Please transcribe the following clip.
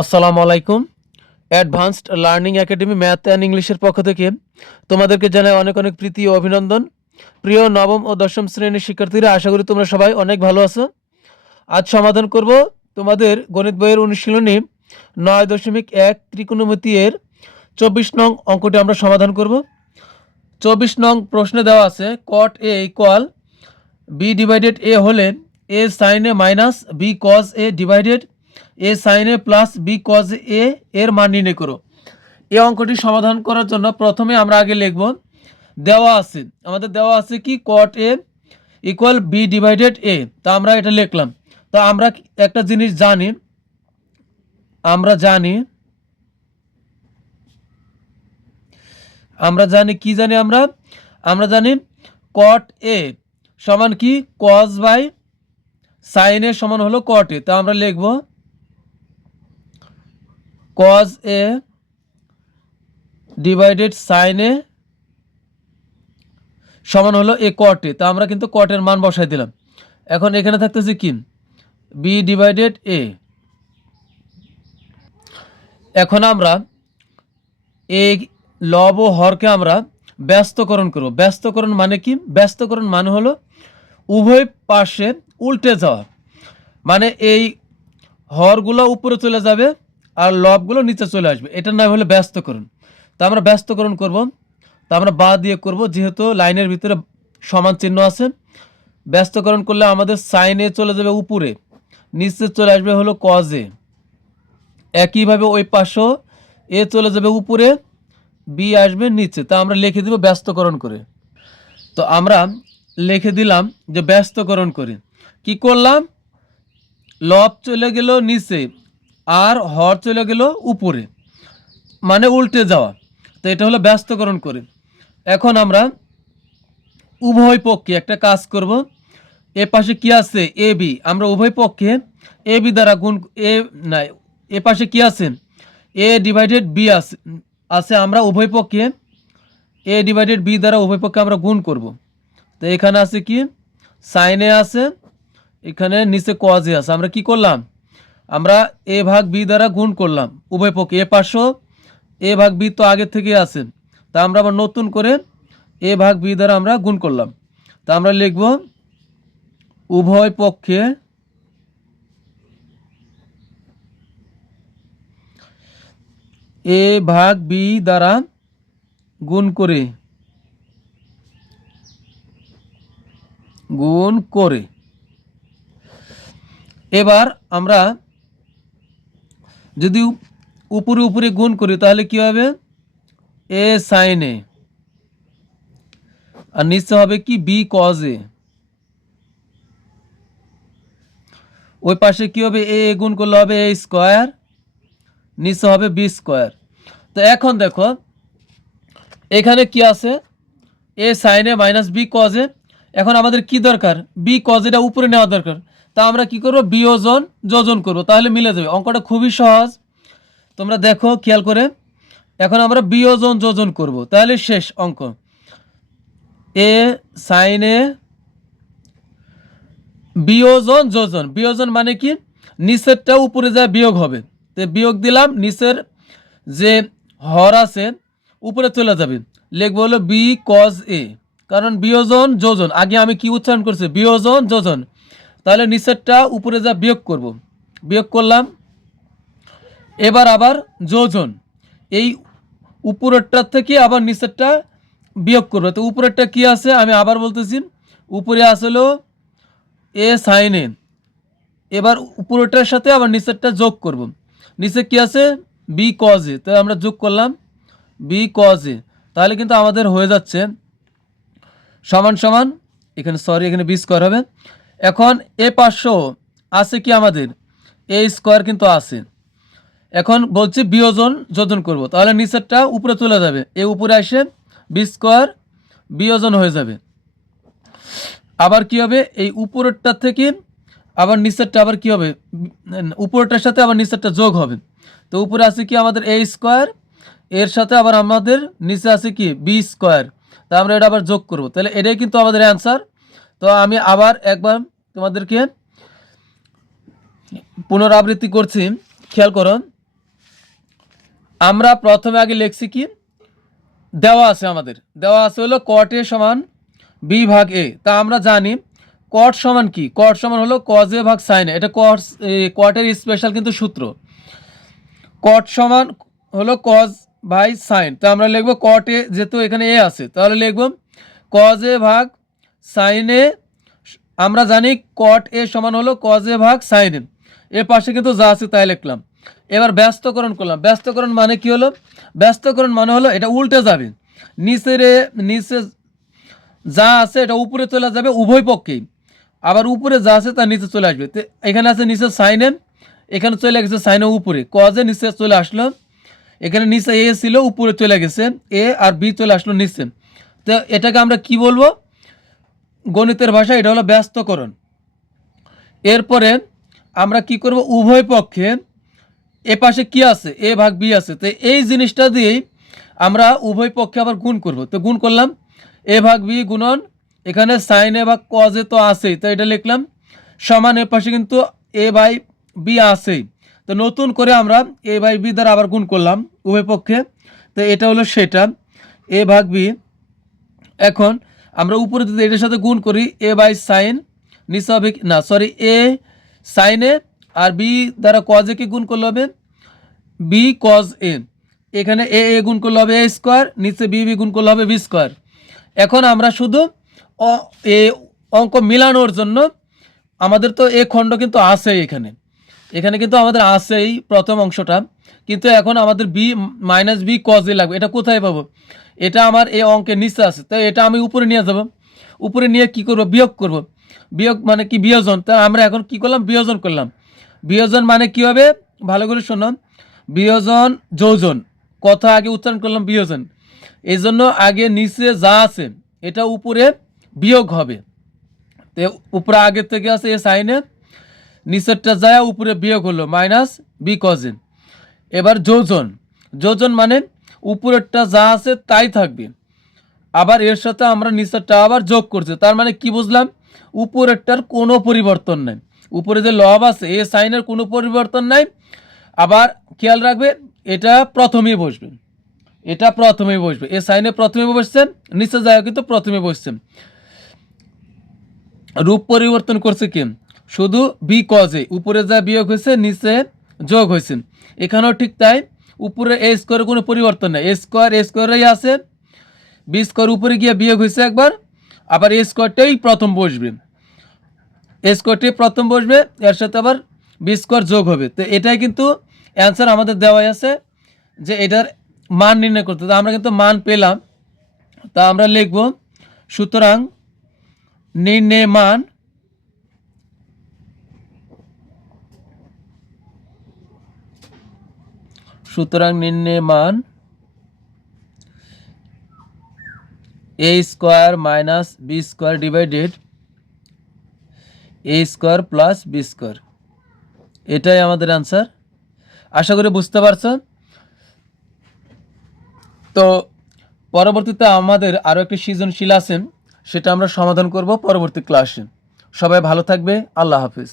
আসসালামু আলাইকুম। Advanced learning academy math and ইংলিশের পক্ষ থেকে তোমাদেরকে জানাই অনেক অনেক প্রীতি ও অভিনন্দন। প্রিয় নবম ও দশম শ্রেণীর শিক্ষার্থীরা, আশা করি তোমরা সবাই অনেক ভালো আছো। আজ সমাধান করব তোমাদের গণিত বইয়ের অনুশীলনী 9.1 ত্রিকোণমিতি এর 24 নং অঙ্কটি আমরা সমাধান করব। 24 নং প্রশ্নে দেওয়া আছে cot a equal b divided a হলে a sin a minus b cos a divided a sin a plus b cos a এর মান নির্ণয় করো। এই অঙ্কটি সমাধান করার জন্য প্রথমে আমরা আগে লিখব আমাদের দেওয়া আছে কি cot a equal b divided a। তা আমরা এটা লিখলাম। তা আমরা একটা জিনিস জানি, আমরা জানি cot a সমান কি cos বাই sin a সমান হলো cot a। তা আমরা লিখব cos a divided sin a সমান হলো a cot a। তা আমরা কিন্তু cot এর মান বসাই দিলাম। এখন এখানে থাকতেছে কি b ডিভাইডেড a। এখন আমরা এই লব ও হরকে আমরা ব্যস্তকরণ করব। ব্যস্তকরণ মানে কি? ব্যস্তকরণ মানে হলো উভয় পাশে উল্টে যাওয়া, মানে এই হরগুলো উপরে চলে যাবে আর লবগুলো নিচে চলে আসবে, এটার নাম হলো ব্যস্তকরণ। তা আমরা ব্যস্তকরণ করব। তা আমরা বা দিয়ে করব, যেহেতু লাইনের ভিতরে সমান চিহ্ন আছে। ব্যস্তকরণ করলে আমাদের সাইন এ চলে যাবে উপরে, নিচে চলে আসবে হলো কজ এ। একইভাবে ওই পাশেও এ চলে যাবে উপরে, বি আসবে নিচে। তা আমরা লিখে দেব ব্যস্তকরণ করে। তো আমরা লিখে দিলাম যে ব্যস্তকরণ করে কি করলাম, লব চলে গেল নিচে আর হর চলে গেল উপরে, মানে উল্টে যাওয়া। তো এটা হলো ব্যস্তকরণ করে। এখন আমরা উভয় পক্ষে একটা কাজ করব। এ পাশে কি আছে এ বি, আমরা উভয় পক্ষে এ বি দ্বারা গুণ এ পাশে কি আছে এ ডিভাইডেড বি আছে আমরা উভয় পক্ষে এ ডিভাইডেড বি দ্বারা উভয় পক্ষে আমরা গুণ করব। তো এখানে আছে কি সাইন এ আছে, এখানে নিচে কজ এ আছে। আমরা কি করলাম, আমরা এ ভাগ বি দ্বারা গুণ করলাম উভয় পক্ষে। এ পাশও এ ভাগ বি তো আগে থেকে আছে, তা আমরা আবার নতুন করে এ ভাগ বি দ্বারা আমরা গুণ করলাম। তা আমরা লিখব উভয় পক্ষে এ ভাগ বি দ্বারা গুণ করে এবার আমরা যদি উপরে উপরে গুণ করি তাহলে কি হবে এ সাইন এ, আর নিচে হবে কি বি কজ এ। ওই পাশে কি হবে এ গুণ করলে হবে এ স্কোয়ার, নিচে হবে বি স্কোয়ার। তো এখন দেখো এখানে কি আছে A sine A minus B cos A. এখন আমাদের কি দরকার, বি কজ এটা উপরে নেওয়া দরকার। তা আমরা কি করব, বিয়োজন যোজন করব, তাহলে মিলে যাবে। অঙ্কটা খুবই সহজ, তোমরা দেখো খেয়াল করে। এখন আমরা বিয়োজন যোজন করব, তাহলে শেষ অঙ্ক। এ সাইন এ বিয়োজন যোজন, বিয়োজন মানে কি নিচেরটা উপরে যা বিয়োগ হবে। তো বিয়োগ দিলাম, নিচের যে হর আছে উপরে চলে যাবে, লিখবো হলো বি কজ এ। কারণ বিয়োজন যোজন, আগে আমি কি উচ্চারণ করছি বিয়োজন যোজন, তাহলে নিচেরটা উপরে যা বিয়োগ করব, বিয়োগ করলাম। এবার আবার যোজন, এই উপরেরটা থেকে আবার নিচেরটা বিয়োগ করবো। তো উপরেরটা কি আছে আমি আবার বলতেছি, উপরে আসলো এ সাইন এ, এবার উপরেরটার সাথে আবার নিচেরটা যোগ করব। নিচে কি আছে বি কজ এ, তো আমরা যোগ করলাম বি কজ এ। তাহলে কিন্তু আমাদের হয়ে যাচ্ছে সমান সমান, এখানে বি স্কোয়ার হবে। এখন এ পাশও আছে কি আমাদের এ স্কোয়ার কিন্তু আছে। এখন বলছি বিয়োজন যোজন করব, তাহলে নিচেরটা উপরে চলে যাবে, এ উপরে আসে বি স্কোয়ার বিয়োজন হয়ে যাবে। আবার কি হবে এই উপরেরটা থেকে আবার নিচেরটা আবার কি হবে, উপরেরটার সাথে আবার নিচেরটা যোগ হবে। তো উপরে আছে কি আমাদের এ স্কোয়ার, এর সাথে আবার আমাদের নিচে আছে কি বি স্কোয়ার। তা আমরা এটা আবার যোগ করব, তাহলে এটাই কিন্তু আমাদের অ্যান্সার। তো আমি আবার একবার তোমাদেরকে পুনরাবৃত্তি করছি, খেয়াল করো। আমরা প্রথমে আগে লিখছি কি, দেওয়া আছে আমাদের, দেওয়া আছে হলো cot a সমান b ভাগ a। তা আমরা জানি cot সমান কি, cot সমান হলো cos a ভাগ sin a। এটা cot এর স্পেশাল কিন্তু সূত্র। cot সমান হলো cos বাই sin। তো আমরা লিখব cot a, যেহেতু এখানে a আছে তাহলে লিখব cos a ভাগ sin a। আমরা জানি cot a সমান হলো cos a ভাগ sin a। এর পাশে কিন্তু যা আছে তাই লিখলাম। এবার ব্যস্তকরণ করলাম। ব্যস্তকরণ মানে কি হলো, ব্যস্তকরণ মানে হলো এটা উল্টে যাবে, নিচে যা আছে এটা উপরে চলে যাবে উভয় পক্ষেই, আবার উপরে যা আছে তা নিচে চলে আসবে। তো এখানে আছে নিচে সাইন এ, এখানে চলে গেছে সাইন এ উপরে, কজ এ নিচে চলে আসলো, এখানে নিচে এ ছিল উপরে চলে গেছে, এ আর বি চলে আসলো নিচে। তো এটাকে আমরা কি বলবো গণিতের ভাষায়, এটা হলো ব্যস্তকরণ। এরপরে আমরা কি করব, উভয় পক্ষে এ পাশে কি আছে এ ভাগ বি আছে, তো এই জিনিসটা দিয়েই আমরা উভয় পক্ষে আবার গুণ করব। তো গুণ করলাম এ ভাগ বি গুণন, এখানে সাইন এ ভাগ কজ এ তো আছেই, তো এটা লিখলাম সমান এর পাশে কিন্তু এ বাই বি আছেই। তো নতুন করে আমরা এ বাই বি দ্বারা আবার গুণ করলাম উভয় পক্ষে। তো এটা হলো সেটা এ ভাগ বি। এখন আমরা উপরে যদি এটার সাথে গুণ করি এ বাই সাইন, নিচে হবে না সরি এ সাইন এ, আর বি দ্বারা কজ এ কে গুণ করলে হবে বি কজ এ। এখানে এ গুণ করলে হবে এ স্কোয়ার, নিচে বি গুণ করলে হবে বি স্কোয়ার। এখন আমরা শুধু এ অঙ্ক মিলানোর জন্য, আমাদের তো এ খণ্ড কিন্তু আছেই, এখানে কিন্তু আমাদের আছেই প্রথম অংশটা, কিন্তু এখন আমাদের B minus B cos A লাগবে। এটা কোথায় পাবো, এটা আমার এই অঙ্কের নিচে আছে, তাই এটা আমি উপরে নিয়ে যাব। উপরে নিয়ে কি করব, বিয়োগ করব। বিয়োগ মানে কি বিয়োজন, তা আমরা এখন কি করলাম, বিয়োজন করলাম। বিয়োজন মানে কি হবে, ভালো করে শোনো, বিয়োজন যোজন, কথা আগে উচ্চারণ করলাম বিয়োজন। এই জন্য আগে নিচে যা আছে এটা উপরে বিয়োগ হবে। তো উপরে আগের থেকে আছে এ সাইনে, নিচেরটা যায় উপরে বিয়োগ হলো মাইনাস বি কজেন। এবার যোজন, যোজন মানে উপরেরটা যা আছে তাই থাকবে, আবার এর সাথে আমরা নিচেরটা আবার যোগ করছি। তার মানে কি বুঝলাম, উপরেরটার কোনো পরিবর্তন নাই, উপরে যে লব আছে এ সাইনের কোনো পরিবর্তন নাই। আবার খেয়াল রাখবে এটা প্রথমেই বসবে, এটা প্রথমেই বসবে, এ সাইনে প্রথমে বসছে, নিচে যায় কিন্তু প্রথমে বসছে। রূপ পরিবর্তন করছে কি, শুধু বি কজে উপরে যা বিয়োগ হয়েছে নিচে যোগ হয়েছে। এখানেও ঠিক তাই, উপরে এ স্কোয়ারের কোনো পরিবর্তন নেই, এ স্কোয়ারেই আছে, বি স্কোয়ার উপরে গিয়ে বিয়োগ হয়েছে একবার, আবার এ স্কোয়ারটাই প্রথম বসবে, এ স্কোয়ারটাই প্রথম বসবে, এর সাথে আবার বি স্কোয়ার যোগ হবে। তো এটাই কিন্তু অ্যান্সার আমাদের দেওয়াই আছে যে এটার মান নির্ণয় করতে। তো আমরা কিন্তু মান পেলাম, তা আমরা লিখব সুতরাং নির্ণয় মান A square minus B square divided A square plus B square, এটাই আমাদের অ্যান্সার। আশা করি বুঝতে পারছো। তো পরবর্তীতে আমাদের আরও একটি সৃজনশীল আছে, সেটা আমরা সমাধান করব পরবর্তী ক্লাসে। সবাই ভালো থাকবে, আল্লাহ হাফিজ।